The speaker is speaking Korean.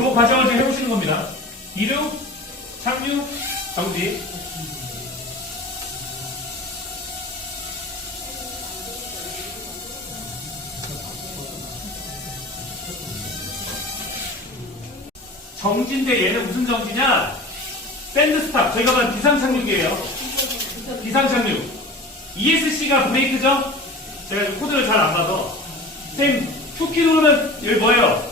요 과정을 지금 해보시는 겁니다. 이륙, 착륙, 정지. 정지인데 얘는 무슨 정지냐? 샌드 스탑. 저희가 말한 비상착륙이에요. 비상착륙. ESC가 브레이크죠? 제가 코드를 잘 안 봐서. 쌤, 2키 누르면 여기 뭐예요?